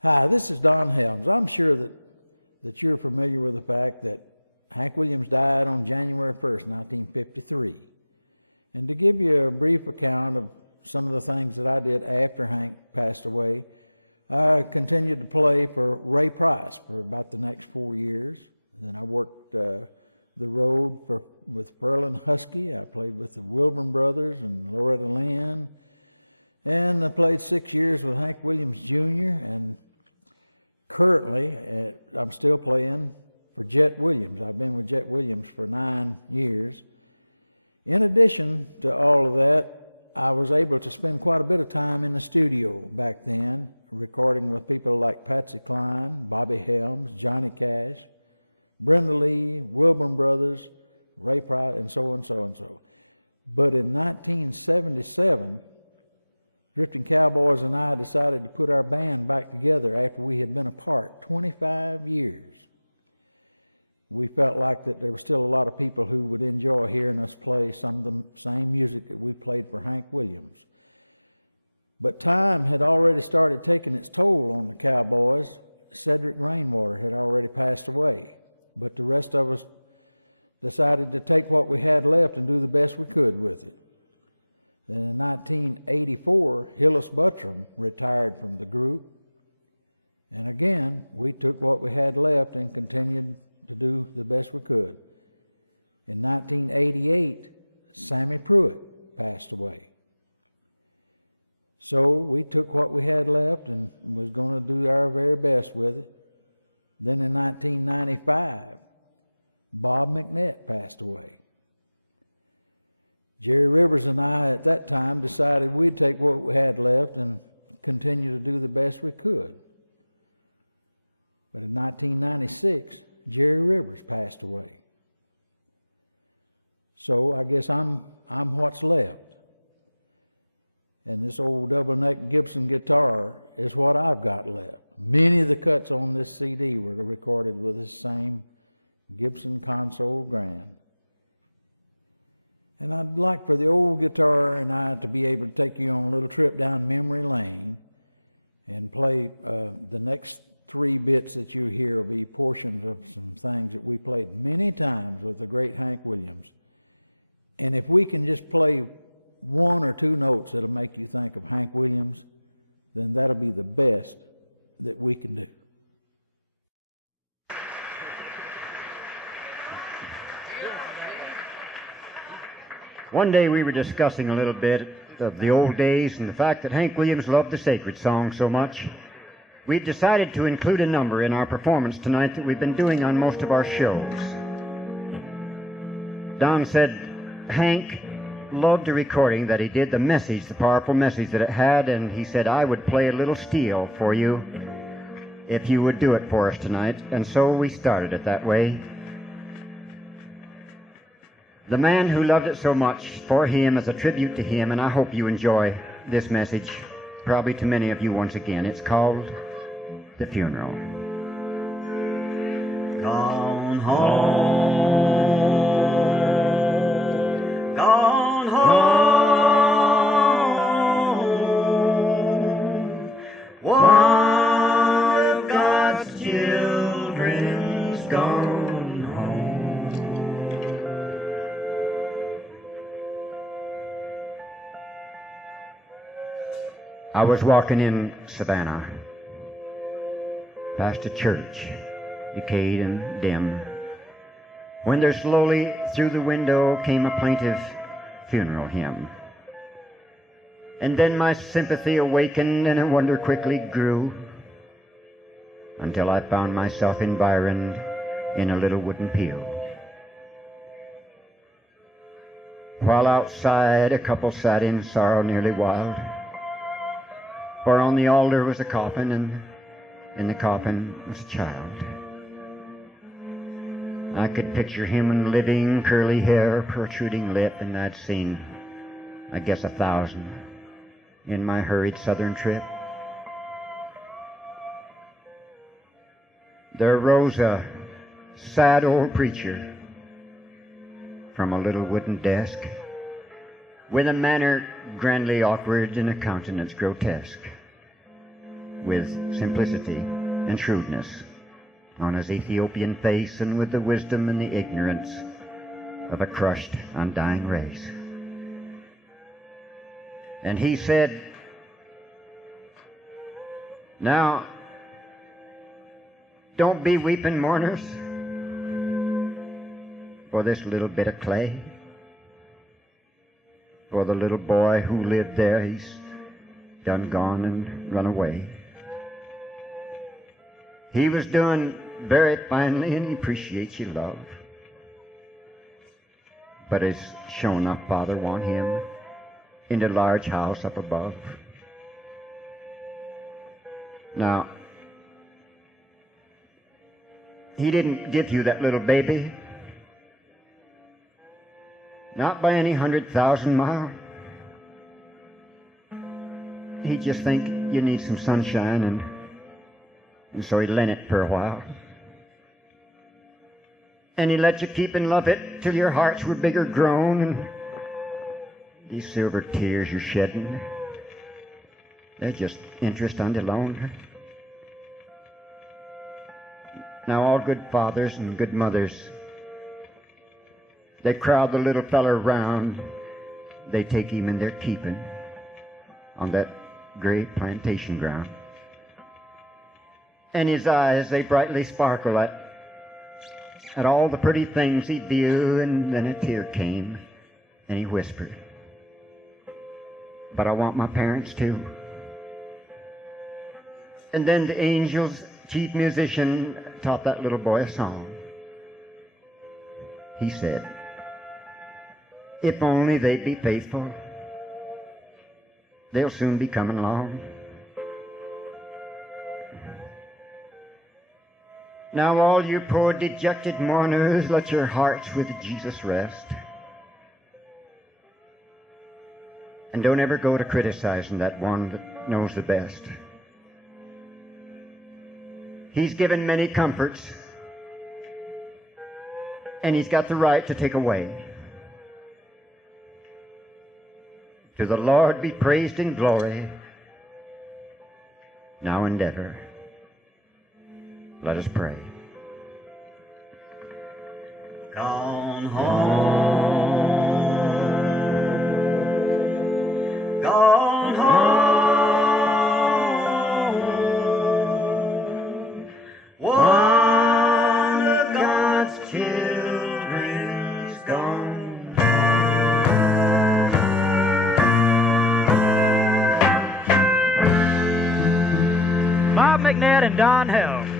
Hi, this is Don Helms. I'm sure that you're familiar with the fact that Hank Willaims died on January 1st, 1953. And to give you a brief account of some of the things that I did after Hank passed away, I continued to play for Ray Price for about the next 4 years. Then I worked the road with Pearl and Husky. I played with the Wilburn Brothers and Loretta Lynn. And I played 6 years with Hank Willaims Jr. And currently, I'm still playing for Jet Williams. I've been with Jet Williams for 9 years. In addition to all of that, I was able to spend quite a bit of time in the studio back then, recording with people like Patsy Cline, Bobby Helms, Johnny Cash, Brenda Lee, Wilburn Brothers, Ray Price, and so and so and so. But in 1977, Drifting Cowboys and I decided to put our band back together after we had been apart 25 years. We felt like that there were still a lot of people who would enjoy hearing us play some of the same music that we played for Hank Willaims. But time had already started taking its toll on the Cowboys. Cedric Rainwater had already passed away, but the rest of us decided to take what we had left and do the best we could with it. Then in 1984, Hillis Buttram retired from the group. And again, we took what we had left and continued to do the best we could. In 1988, Sammy Pruitt passed away. So we took what we had left and was going to do our very best with it. Then in 1995, Bob McNett passed away. Jerry Rivers and I at that time decided we'd take what we had left and continue to do the best we could. But in 1996, Jerry Rivers passed away. So I guess I'm what's left. And this old double-neck Gibson guitar is what I've got left. Many of the cuts on this CD were recorded with this same Gibson console grand. And I'd like for the old guitar and I to be able to take you on a little trip down memory lane and play the next 3 bits that you hear will be portions of some things that we played many times with the great Hank Willaims. And if we can just play 1 or 2 notes that'll make you think of Hank Willaims, then that'll be the best that we can do. One day we were discussing a little bit of the old days and the fact that Hank Willaims loved the sacred song so much. We decided to include a number in our performance tonight that we've been doing on most of our shows. Don said Hank loved a recording that he did, the message, the powerful message that it had, and he said, I would play a little steel for you if you would do it for us tonight. And so we started it that way. The man who loved it so much, for him, as a tribute to him, and I hope you enjoy this message, probably to many of you once again. It's called The Funeral. Gone home, gone home, one of God's children's gone home. I was walking in Savannah, past a church, decayed and dim, when there slowly through the window came a plaintive funeral hymn. And then my sympathy awakened and a wonder quickly grew, until I found myself environed in a little wooden pew. While outside a couple sat in sorrow nearly wild, for on the altar was a coffin, and in the coffin was a child. I could picture him living, curly hair, protruding lip, and I'd seen, I guess, 1,000 in my hurried southern trip. There rose a sad old preacher from a little wooden desk, with a manner grandly awkward and a countenance grotesque. with simplicity and shrewdness on his Ethiopian face, and with the wisdom and the ignorance of a crushed, undying race. And he said, "Now, don't be weeping mourners for this little bit of clay, for the little boy who lived there. He's done gone and run away. He was doing very finely, and he appreciates your love. But his shown up father want him in the large house up above. Now, he didn't give you that little baby, not by any 100,000 mile. He just think you need some sunshine, and so he lent it for a while. And he let you keep and love it till your hearts were bigger grown, and these silver tears you're shedding, they're just interest on the loan. Now all good fathers and good mothers, they crowd the little feller round, they take him in their keeping on that great plantation ground. And his eyes, they brightly sparkle at all the pretty things he'd view, and then a tear came, and he whispered, "But I want my parents too." And then the angel's chief musician taught that little boy a song. He said, "If only they'd be faithful, they'll soon be coming along." Now all you poor dejected mourners, let your hearts with Jesus rest. And don't ever go to criticizing that one that knows the best. He's given many comforts, and he's got the right to take away. To the Lord be praised in glory, now and ever. Let us pray. Gone home, gone home, one of God's children's gone. Bob McNett and Don Helms.